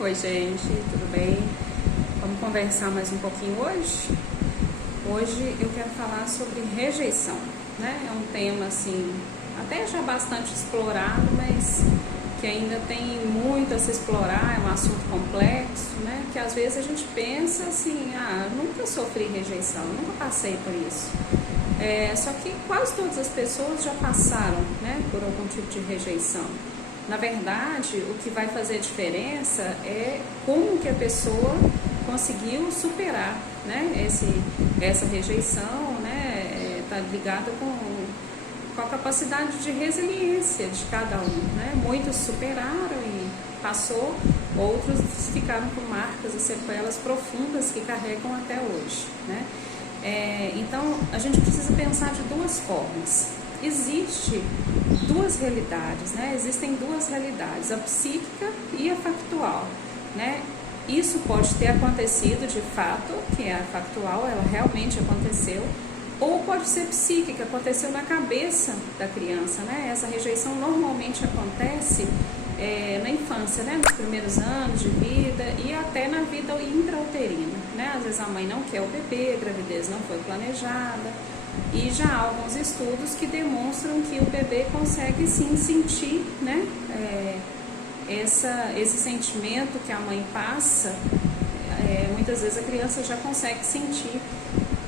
Oi, gente, tudo bem? Vamos conversar mais um pouquinho hoje? Hoje eu quero falar sobre rejeição, né? É um tema, assim, até já bastante explorado, mas que ainda tem muito a se explorar, é um assunto complexo, né? Que às vezes a gente pensa assim, nunca sofri rejeição, nunca passei por isso. Só que quase todas as pessoas já passaram, né, por algum tipo de rejeição. Na verdade, o que vai fazer diferença é como que a pessoa conseguiu superar, né, essa rejeição, né, tá ligada com a capacidade de resiliência de cada um, né? Muitos superaram e passou, outros ficaram com marcas e sequelas profundas que carregam até hoje, né? Então, a gente precisa pensar de duas formas. Existem duas realidades, né? Existem duas realidades, a psíquica e a factual, né? Isso pode ter acontecido de fato, que é a factual, ela realmente aconteceu, ou pode ser psíquica, aconteceu na cabeça da criança, né? Essa rejeição normalmente acontece na infância, né? Nos primeiros anos de vida e até na vida intrauterina, né? Às vezes a mãe não quer o bebê, a gravidez não foi planejada, e já há alguns estudos que demonstram que o bebê consegue sim sentir, né? Esse sentimento que a mãe passa, muitas vezes a criança já consegue sentir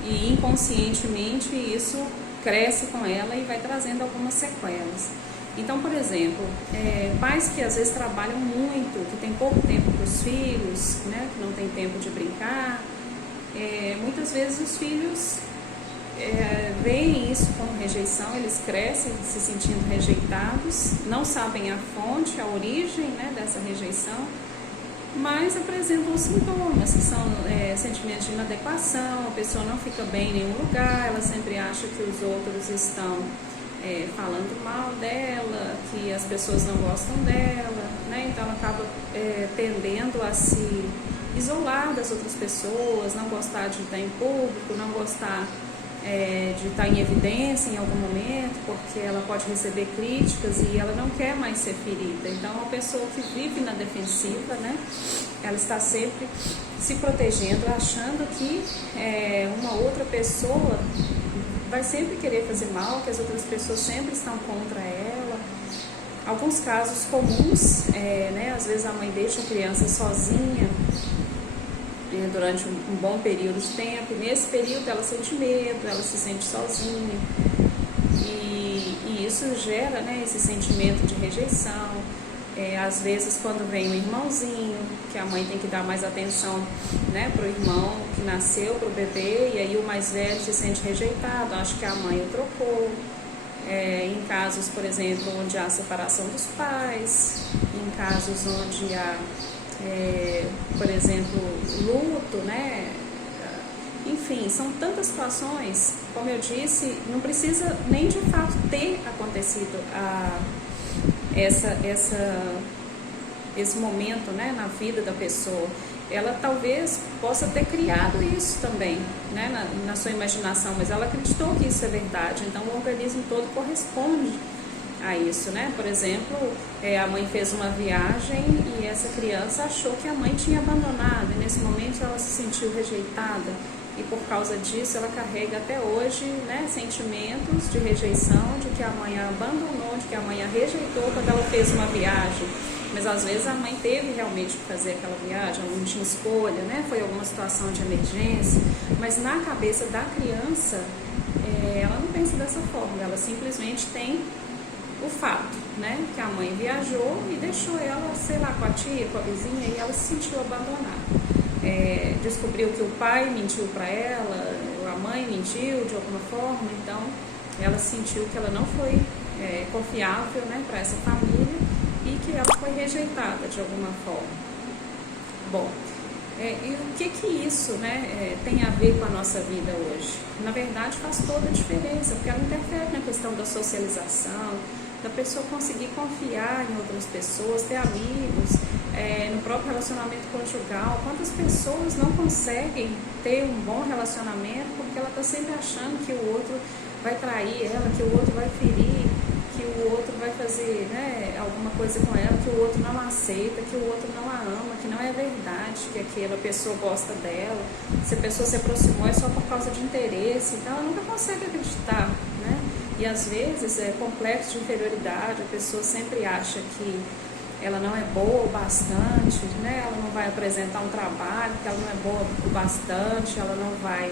e inconscientemente isso cresce com ela e vai trazendo algumas sequelas. Então, por exemplo, pais que às vezes trabalham muito, que tem pouco tempo para os filhos, né, que não tem tempo de brincar, muitas vezes os filhos veem isso como rejeição, eles crescem se sentindo rejeitados, não sabem a fonte, a origem, né, dessa rejeição, mas apresentam sintomas, que são sentimentos de inadequação, a pessoa não fica bem em nenhum lugar, ela sempre acha que os outros estão falando mal dela, que as pessoas não gostam dela, né? Então ela acaba tendendo a se isolar das outras pessoas, não gostar de estar em público, não gostar de estar em evidência em algum momento, porque ela pode receber críticas e ela não quer mais ser ferida. Então, uma pessoa que vive na defensiva, né, ela está sempre se protegendo, achando que uma outra pessoa vai sempre querer fazer mal, que as outras pessoas sempre estão contra ela. Alguns casos comuns, né, às vezes a mãe deixa a criança sozinha durante um bom período de tempo, e nesse período ela sente medo, ela se sente sozinha, e isso gera, né, esse sentimento de rejeição. Às vezes quando vem um irmãozinho, que a mãe tem que dar mais atenção, né, para o irmão que nasceu, para o bebê, e aí o mais velho se sente rejeitado, acha que a mãe o trocou. Em casos, por exemplo, onde há separação dos pais, em casos onde há por exemplo, luto, né? Enfim, são tantas situações, como eu disse, não precisa nem de fato ter acontecido esse momento, né, na vida da pessoa. Ela talvez possa ter criado isso também, né, na sua imaginação, mas ela acreditou que isso é verdade, então o organismo todo corresponde a isso, né? Por exemplo, a mãe fez uma viagem e essa criança achou que a mãe tinha abandonado, e nesse momento ela se sentiu rejeitada, e por causa disso ela carrega até hoje, né, sentimentos de rejeição, de que a mãe a abandonou, de que a mãe a rejeitou quando ela fez uma viagem. Mas às vezes a mãe teve realmente que fazer aquela viagem, ela não tinha escolha, né? Foi alguma situação de emergência, mas na cabeça da criança ela não pensa dessa forma, ela simplesmente tem o fato, né, que a mãe viajou e deixou ela, sei lá, com a tia, com a vizinha, e ela se sentiu abandonada. Descobriu que o pai mentiu para ela, a mãe mentiu de alguma forma, então ela sentiu que ela não foi confiável, né, para essa família, e que ela foi rejeitada de alguma forma. Bom, e o que isso, né, tem a ver com a nossa vida hoje? Na verdade, faz toda a diferença, porque ela interfere na questão da socialização, da pessoa conseguir confiar em outras pessoas, ter amigos, no próprio relacionamento conjugal. Quantas pessoas não conseguem ter um bom relacionamento porque ela está sempre achando que o outro vai trair ela, que o outro vai ferir, que o outro vai fazer, né, alguma coisa com ela, que o outro não a aceita, que o outro não a ama, que não é é verdade que aquela pessoa gosta dela, se a pessoa se aproximou é só por causa de interesse, então ela nunca consegue acreditar, né? E às vezes é complexo de inferioridade, a pessoa sempre acha que ela não é boa o bastante, né? Ela não vai apresentar um trabalho, que ela não é boa o bastante, ela não vai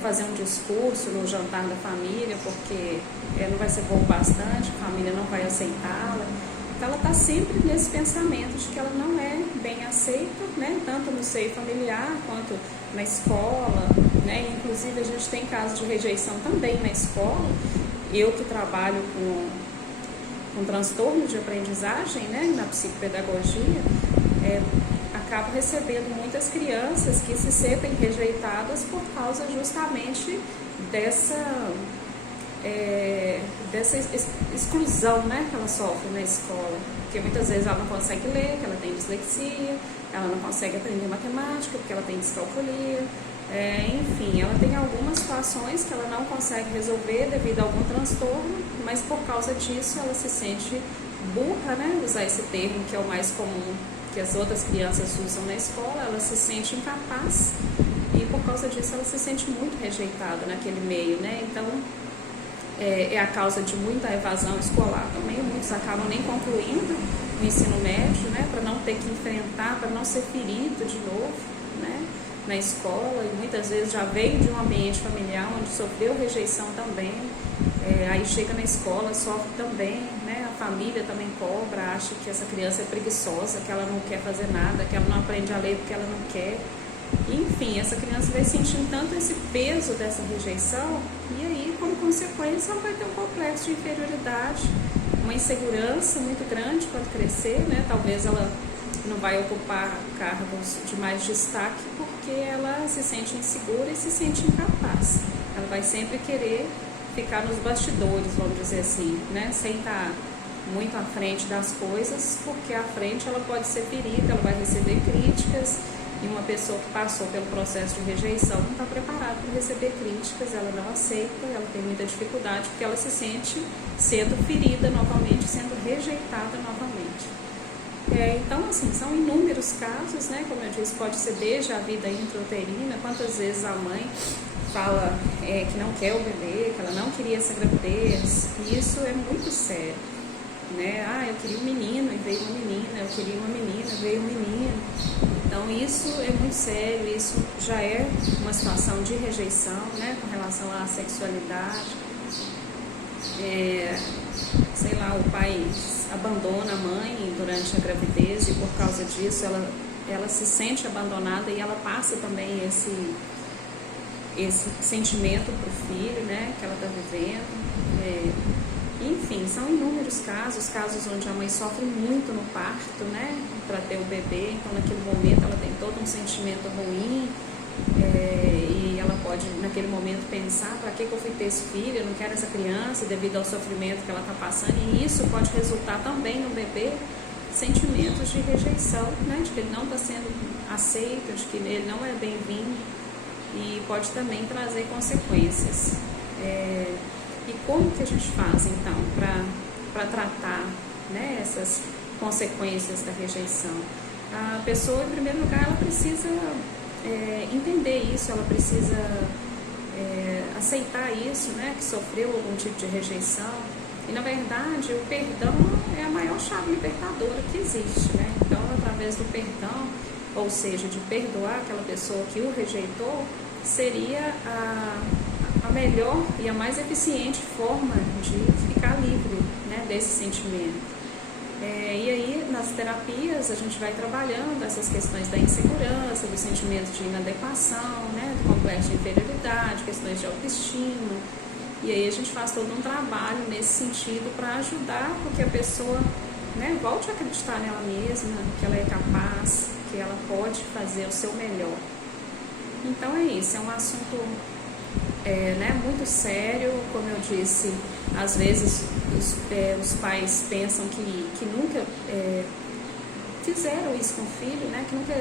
fazer um discurso no jantar da família, porque não vai ser bom o bastante, a família não vai aceitá-la. Então ela está sempre nesse pensamento de que ela não é bem aceita, né? Tanto no seio familiar quanto na escola, né? Inclusive a gente tem casos de rejeição também na escola. Eu que trabalho com transtorno de aprendizagem, né, na psicopedagogia, acabo recebendo muitas crianças que se sentem rejeitadas por causa justamente dessa exclusão, né, que ela sofre na escola. Porque muitas vezes ela não consegue ler, que ela tem dislexia, ela não consegue aprender matemática porque ela tem descalculia. Enfim, ela tem algumas situações que ela não consegue resolver devido a algum transtorno, mas por causa disso ela se sente burra, né? Usar esse termo que é o mais comum que as outras crianças usam na escola, ela se sente incapaz e por causa disso ela se sente muito rejeitada naquele meio, né? Então é a causa de muita evasão escolar também, muitos acabam nem concluindo o ensino médio, né? Para não ter que enfrentar, para não ser ferido de novo, né? Na escola, e muitas vezes já veio de um ambiente familiar onde sofreu rejeição também, aí chega na escola, sofre também, né? A família também cobra, acha que essa criança é preguiçosa, que ela não quer fazer nada, que ela não aprende a ler porque ela não quer. Enfim, essa criança vai sentindo tanto esse peso dessa rejeição, e aí, como consequência, ela vai ter um complexo de inferioridade, uma insegurança muito grande quando crescer, né? Talvez ela não vai ocupar cargos de mais destaque porque ela se sente insegura e se sente incapaz. Ela vai sempre querer ficar nos bastidores, vamos dizer assim, né? Sem estar muito à frente das coisas, porque à frente ela pode ser ferida, ela vai receber críticas, e uma pessoa que passou pelo processo de rejeição não está preparada para receber críticas, ela não aceita, ela tem muita dificuldade porque ela se sente sendo ferida novamente, sendo rejeitada novamente. Então, assim, são inúmeros casos, né? Como eu disse, pode ser desde a vida intrauterina, quantas vezes a mãe fala que não quer o bebê, que ela não queria essa gravidez, e isso é muito sério, né? Eu queria um menino e veio uma menina, eu queria uma menina e veio um menino. Então, isso é muito sério, isso já é uma situação de rejeição, né? Com relação à sexualidade. Sei lá, o pai abandona a mãe durante a gravidez e por causa disso ela se sente abandonada e ela passa também esse sentimento para o filho, né, que ela está vivendo. Enfim, são inúmeros casos onde a mãe sofre muito no parto, né, para ter o bebê, então naquele momento ela tem todo um sentimento ruim, e ela pode naquele momento pensar, para que eu fui ter esse filho, eu não quero essa criança, devido ao sofrimento que ela está passando, e isso pode resultar também no bebê sentimentos de rejeição, né, de que ele não está sendo aceito, de que ele não é bem-vindo, e pode também trazer consequências. E como que a gente faz então para tratar, né, essas consequências da rejeição? A pessoa, em primeiro lugar, ela precisa entender isso, ela precisa aceitar isso, né, que sofreu algum tipo de rejeição. E na verdade o perdão é a maior chave libertadora que existe, né? Então, através do perdão, ou seja, de perdoar aquela pessoa que o rejeitou, seria a melhor e a mais eficiente forma de ficar livre, né, desse sentimento. E aí, nas terapias, a gente vai trabalhando essas questões da insegurança, do sentimento de inadequação, né, do complexo de inferioridade, questões de autoestima. E aí a gente faz todo um trabalho nesse sentido para ajudar com que a pessoa, né, volte a acreditar nela mesma, que ela é capaz, que ela pode fazer o seu melhor. Então é isso, é um assunto né, muito sério, como eu disse, às vezes os pais pensam que nunca fizeram isso com o filho, né, que nunca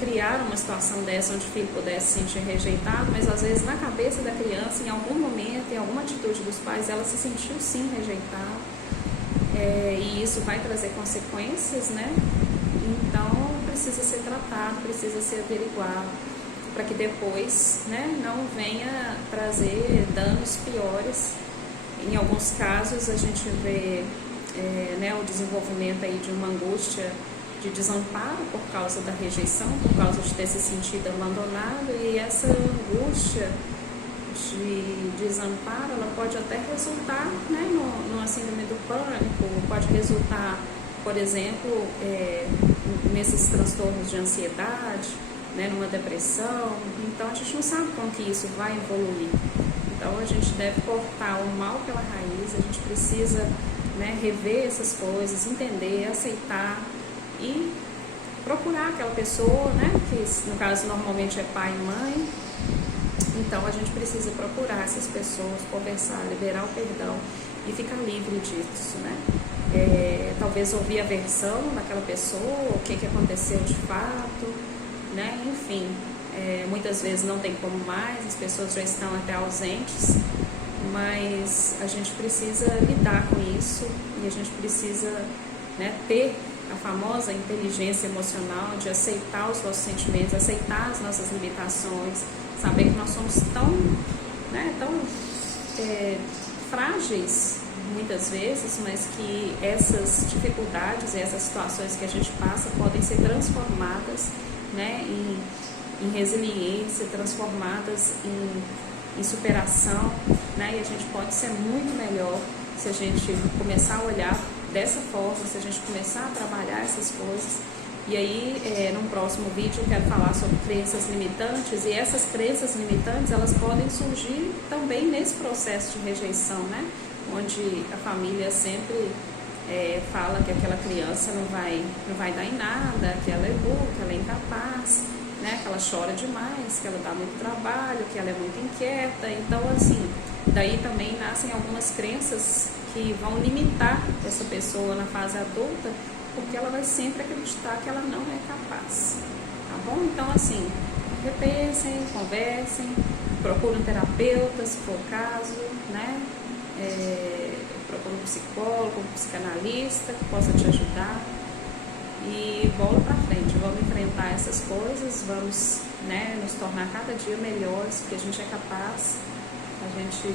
criaram uma situação dessa onde o filho pudesse se sentir rejeitado, mas às vezes na cabeça da criança, em algum momento, em alguma atitude dos pais, ela se sentiu sim rejeitada, e isso vai trazer consequências, né, então precisa ser tratado, precisa ser averiguado, para que depois, né, não venha trazer danos piores. Em alguns casos a gente vê né, o desenvolvimento aí de uma angústia de desamparo por causa da rejeição, por causa de ter se sentido abandonado, e essa angústia de desamparo, ela pode até resultar, né, numa síndrome do pânico, pode resultar, por exemplo, nesses transtornos de ansiedade, né, numa depressão. Então a gente não sabe como que isso vai evoluir. Então a gente deve cortar o mal pela raiz, a gente precisa, né, rever essas coisas, entender, aceitar e procurar aquela pessoa, né, que no caso normalmente é pai e mãe. Então a gente precisa procurar essas pessoas, conversar, liberar o perdão e ficar livre disso, né? Talvez ouvir a versão daquela pessoa, o que aconteceu de fato, né? Enfim, muitas vezes não tem como mais, as pessoas já estão até ausentes, mas a gente precisa lidar com isso e a gente precisa, né, ter a famosa inteligência emocional de aceitar os nossos sentimentos, aceitar as nossas limitações, saber que nós somos tão, né, tão frágeis muitas vezes, mas que essas dificuldades e essas situações que a gente passa podem ser transformadas, né, em resiliência, transformadas em superação, né, e a gente pode ser muito melhor se a gente começar a olhar dessa forma, se a gente começar a trabalhar essas coisas. E aí, num próximo vídeo eu quero falar sobre crenças limitantes, e essas crenças limitantes, elas podem surgir também nesse processo de rejeição, né? Onde a família sempre fala que aquela criança não vai dar em nada, que ela é burra, que ela é incapaz, né? Que ela chora demais, que ela dá muito trabalho, que ela é muito inquieta. Então, assim, daí também nascem algumas crenças que vão limitar essa pessoa na fase adulta, porque ela vai sempre acreditar que ela não é capaz, tá bom? Então, assim, repensem, conversem, procurem um terapeuta, se for o caso, né? Procure um psicólogo, um psicanalista que possa te ajudar e bola pra frente. Vamos enfrentar essas coisas, vamos, né, nos tornar cada dia melhores, porque a gente é capaz, a gente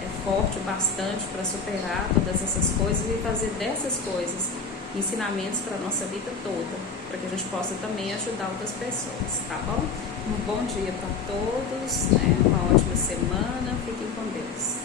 é forte o bastante para superar todas essas coisas e fazer dessas coisas ensinamentos para a nossa vida toda, para que a gente possa também ajudar outras pessoas, tá bom? Um bom dia para todos, né? Uma ótima semana, fiquem com Deus.